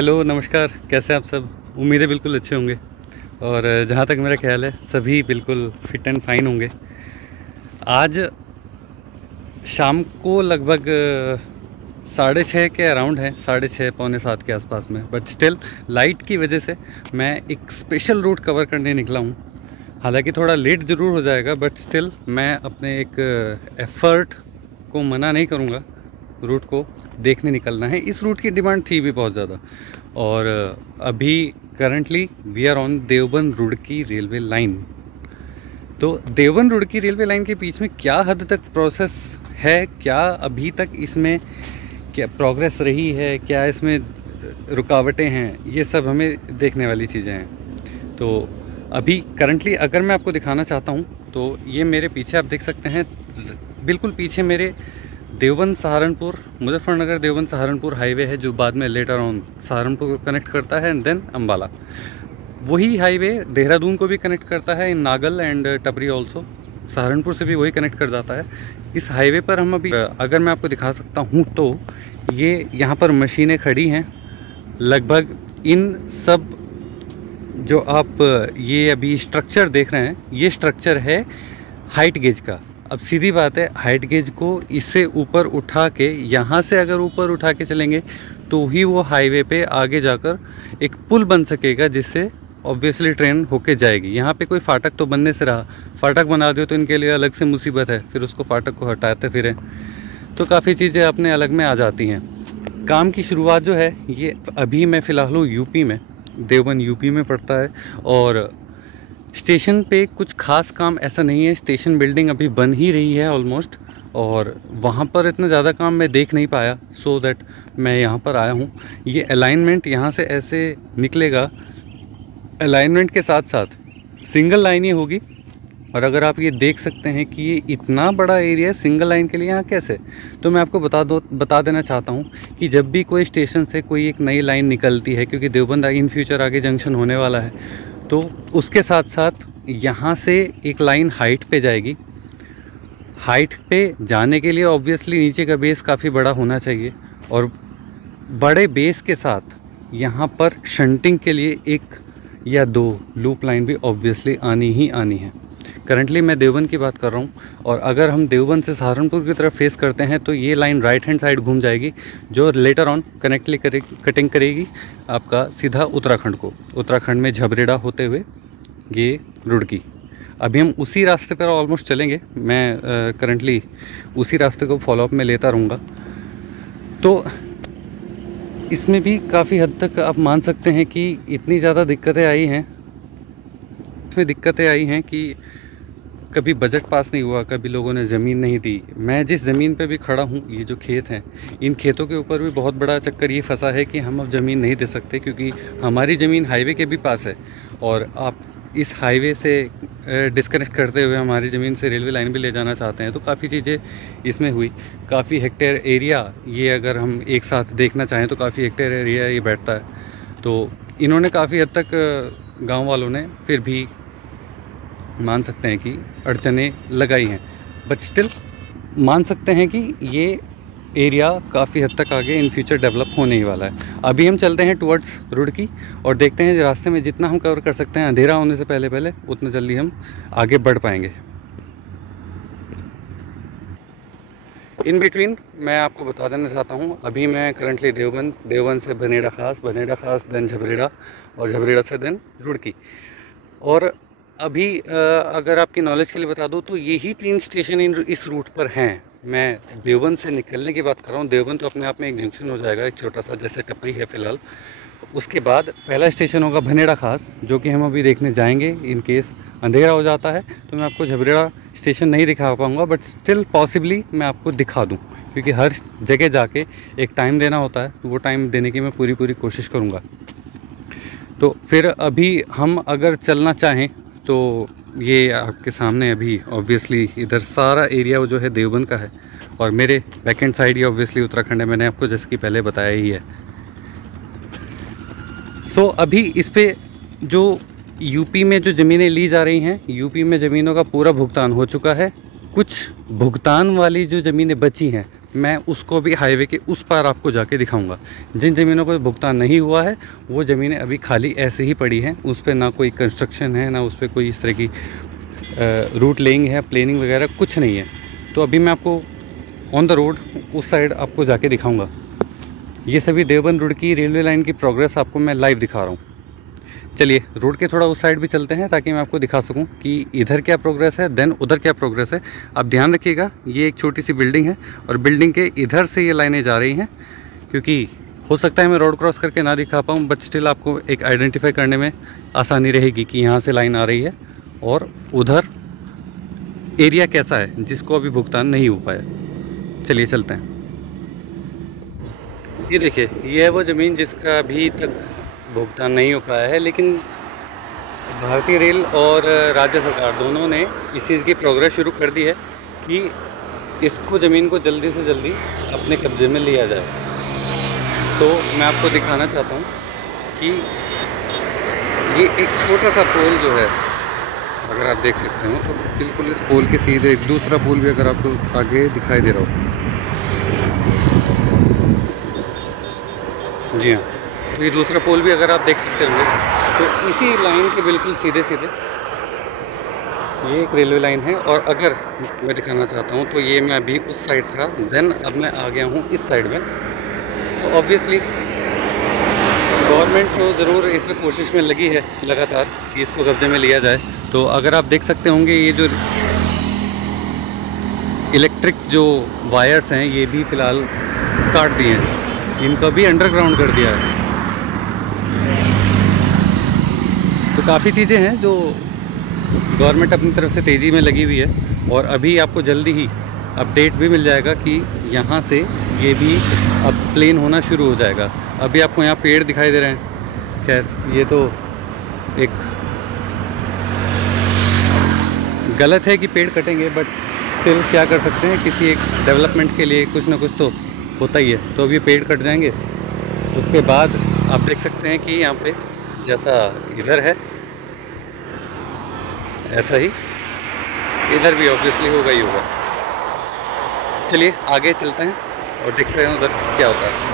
Hello नमस्कार, कैसे हैं आप सब। उम्मीद है बिल्कुल अच्छे होंगे और जहाँ तक मेरा ख्याल है सभी बिल्कुल फिट एंड फाइन होंगे। आज शाम को लगभग 6:30 के अराउंड है, 6:30 पौने 7 के आसपास में, बट स्टिल लाइट की वजह से मैं एक स्पेशल रूट कवर करने निकला हूँ। हालांकि थोड़ा लेट ज़रूर हो जाएगा, बट स्टिल मैं अपने एक एफ़र्ट को मना नहीं करूँगा। रूट को देखने निकलना है। इस रूट की डिमांड थी भी बहुत ज़्यादा और अभी currently we are on Deoband Roorkee railway line. तो देवबंद रुड़की रेलवे लाइन के बीच में क्या हद तक प्रोसेस है, क्या अभी तक इसमें क्या प्रोग्रेस रही है, क्या इसमें रुकावटें हैं, ये सब हमें देखने वाली चीज़ें हैं। तो अभी करंटली अगर मैं आपको दिखाना चाहता हूँ तो ये मेरे पीछे आप देख सकते हैं, बिल्कुल पीछे मेरे देवबंद सहारनपुर, मुजफ्फरनगर देवबंद सहारनपुर हाईवे है, जो बाद में लेटर ऑन सहारनपुर को कनेक्ट करता है एंड देन अम्बाला। वही हाईवे देहरादून को भी कनेक्ट करता है इन नागल एंड टपरी ऑल्सो। सहारनपुर से भी वही कनेक्ट कर जाता है। इस हाईवे पर हम अभी अगर मैं आपको दिखा सकता हूँ तो ये यहाँ पर मशीनें खड़ी हैं। लगभग इन सब जो आप ये अभी स्ट्रक्चर देख रहे हैं, ये स्ट्रक्चर है हाइट गेज का। अब सीधी बात है, हाइट गेज को इससे ऊपर उठा के, यहाँ से अगर ऊपर उठा के चलेंगे तो ही वो हाईवे पे आगे जाकर एक पुल बन सकेगा, जिससे ऑब्वियसली ट्रेन होके जाएगी। यहाँ पे कोई फाटक तो बनने से रहा, फाटक बना दो तो इनके लिए अलग से मुसीबत है, फिर उसको फाटक को हटाते फिरें तो काफ़ी चीज़ें अपने अलग में आ जाती हैं। काम की शुरुआत जो है ये अभी मैं फ़िलहाल हूँ यूपी में, देवबंद यूपी में पड़ता है और स्टेशन पे कुछ खास काम ऐसा नहीं है। स्टेशन बिल्डिंग अभी बन ही रही है ऑलमोस्ट, और वहाँ पर इतना ज़्यादा काम मैं देख नहीं पाया, सो दैट मैं यहाँ पर आया हूँ। ये अलाइनमेंट यहाँ से ऐसे निकलेगा, अलाइनमेंट के साथ साथ सिंगल लाइन ही होगी। और अगर आप ये देख सकते हैं कि ये इतना बड़ा एरिया सिंगल लाइन के लिए यहाँ कैसे, तो मैं आपको बता देना चाहता हूँ कि जब भी कोई स्टेशन से कोई एक नई लाइन निकलती है, क्योंकि देवबंद इन फ्यूचर आगे जंक्शन होने वाला है, तो उसके साथ साथ यहाँ से एक लाइन हाइट पे जाएगी। हाइट पे जाने के लिए ऑब्वियसली नीचे का बेस काफ़ी बड़ा होना चाहिए, और बड़े बेस के साथ यहाँ पर शंटिंग के लिए एक या दो लूप लाइन भी ऑब्वियसली आनी ही आनी है। करंटली मैं देवबंद की बात कर रहा हूँ, और अगर हम देवबंद से सहारनपुर की तरफ फेस करते हैं तो ये लाइन राइट हैंड साइड घूम जाएगी, जो लेटर ऑन कटिंग करेगी आपका सीधा उत्तराखंड को। उत्तराखंड में झबरेड़ा होते हुए ये रुड़की। अभी हम उसी रास्ते पर ऑलमोस्ट चलेंगे। मैं करंटली उसी रास्ते को फॉलोअप में लेता रहूँगा। तो इसमें भी काफ़ी हद तक आप मान सकते हैं कि इतनी ज़्यादा दिक्कतें आई हैं, इसमें दिक्कतें आई हैं कि कभी बजट पास नहीं हुआ, कभी लोगों ने ज़मीन नहीं दी। मैं जिस ज़मीन पे भी खड़ा हूँ, ये जो खेत हैं, इन खेतों के ऊपर भी बहुत बड़ा चक्कर ये फंसा है कि हम अब ज़मीन नहीं दे सकते, क्योंकि हमारी ज़मीन हाईवे के भी पास है, और आप इस हाईवे से डिस्कनेक्ट करते हुए हमारी ज़मीन से रेलवे लाइन भी ले जाना चाहते हैं। तो काफ़ी चीज़ें इसमें हुई। काफ़ी हेक्टेयर एरिया ये अगर हम एक साथ देखना चाहें तो काफ़ी हेक्टेयर एरिया ये बैठता है। तो इन्होंने काफ़ी हद तक गाँव वालों ने फिर भी मान सकते हैं कि अड़चने लगाई हैं, बट स्टिल मान सकते हैं कि ये एरिया काफ़ी हद तक आगे इन फ्यूचर डेवलप होने ही वाला है। अभी हम चलते हैं टुवर्ड्स रुड़की और देखते हैं रास्ते में जितना हम कवर कर सकते हैं अंधेरा होने से पहले पहले, उतना जल्दी हम आगे बढ़ पाएंगे। इन बिटवीन मैं आपको बता देना चाहता हूँ, अभी मैं करंटली देवबंद से बनेड़ा खास देन झबरेड़ा, और झबरेड़ा से देन रुड़की। और अभी अगर आपकी नॉलेज के लिए बता दूं तो यही 3 स्टेशन इस रूट पर हैं। मैं देवबंद से निकलने की बात कर रहा हूँ। देवबंद तो अपने आप में एक जंक्शन हो जाएगा, एक छोटा सा, जैसे टपरी है फ़िलहाल। उसके बाद पहला स्टेशन होगा बनेड़ा खास, जो कि हम अभी देखने जाएंगे। इन केस अंधेरा हो जाता है तो मैं आपको झबरेड़ा स्टेशन नहीं दिखा पाऊँगा, बट स्टिल पॉसिबली मैं आपको दिखा दूँ, क्योंकि हर जगह जाके एक टाइम देना होता है, तो वो टाइम देने की मैं पूरी कोशिश करूँगा। तो फिर अभी हम अगर चलना चाहें तो ये आपके सामने अभी ऑब्वियसली इधर सारा एरिया जो है देवबंद का है, और मेरे बैक एंड साइड ये ऑब्वियसली उत्तराखंड है। मैंने आपको जैसे कि पहले बताया ही है। सो अभी इस पे जो यूपी में जो ज़मीनें ली जा रही हैं, यूपी में ज़मीनों का पूरा भुगतान हो चुका है। कुछ भुगतान वाली जो ज़मीनें बची हैं मैं उसको भी हाईवे के उस पार आपको जाके दिखाऊंगा। जिन ज़मीनों पर भुगतान नहीं हुआ है वो ज़मीनें अभी खाली ऐसे ही पड़ी हैं, उस पर ना कोई कंस्ट्रक्शन है, ना उस पर कोई इस तरह की रूट लेइंग है, प्लेनिंग वगैरह कुछ नहीं है। तो अभी मैं आपको ऑन द रोड उस साइड आपको जाके दिखाऊंगा। ये सभी देवबंद रोड की रेलवे लाइन की प्रोग्रेस आपको मैं लाइव दिखा रहा हूँ। चलिए रोड के थोड़ा उस साइड भी चलते हैं ताकि मैं आपको दिखा सकूं कि इधर क्या प्रोग्रेस है, देन उधर क्या प्रोग्रेस है। आप ध्यान रखिएगा, ये एक छोटी सी बिल्डिंग है और बिल्डिंग के इधर से ये लाइनें जा रही हैं, क्योंकि हो सकता है मैं रोड क्रॉस करके ना दिखा पाऊँ, बट स्टिल आपको एक आइडेंटिफाई करने में आसानी रहेगी कि यहाँ से लाइन आ रही है और उधर एरिया कैसा है जिसको अभी भुगतान नहीं हो पाया। चलिए चलते हैं। ये देखिए, ये है वो ज़मीन जिसका अभी तक भुगतान नहीं हो पाया है, लेकिन भारतीय रेल और राज्य सरकार दोनों ने इस चीज़ की प्रोग्रेस शुरू कर दी है कि इसको ज़मीन को जल्दी से जल्दी अपने कब्जे में लिया जाए। तो मैं आपको दिखाना चाहता हूँ कि ये एक छोटा सा पोल जो है, अगर आप देख सकते हो तो बिल्कुल इस पोल के सीधे एक दूसरा पोल भी अगर आपको आगे दिखाई दे रहा हो, जी हाँ, तो ये दूसरा पोल भी अगर आप देख सकते होंगे, तो इसी लाइन के बिल्कुल सीधे सीधे ये एक रेलवे लाइन है। और अगर मैं दिखाना चाहता हूँ तो ये मैं अभी उस साइड था, देन अब मैं आ गया हूँ इस साइड में। तो ऑब्वियसली गवर्नमेंट तो ज़रूर इसमें कोशिश में लगी है लगातार कि इसको कब्जे में लिया जाए। तो अगर आप देख सकते होंगे ये जो इलेक्ट्रिक जो वायर्स हैं ये भी फ़िलहाल काट दिए हैं, इनका भी अंडरग्राउंड कर दिया है। तो काफ़ी चीज़ें हैं जो गवर्नमेंट अपनी तरफ से तेज़ी में लगी हुई है, और अभी आपको जल्दी ही अपडेट भी मिल जाएगा कि यहाँ से ये भी अब प्लेन होना शुरू हो जाएगा। अभी आपको यहाँ पेड़ दिखाई दे रहे हैं, खैर ये तो एक गलत है कि पेड़ कटेंगे, बट स्टिल क्या कर सकते हैं, किसी एक डेवलपमेंट के लिए कुछ ना कुछ तो होता ही है। तो अब ये पेड़ कट जाएंगे, उसके बाद आप देख सकते हैं कि यहाँ पे जैसा इधर है ऐसा ही इधर भी ऑब्वियसली होगा ही होगा। चलिए आगे चलते हैं और देखते हैं उधर क्या होता है।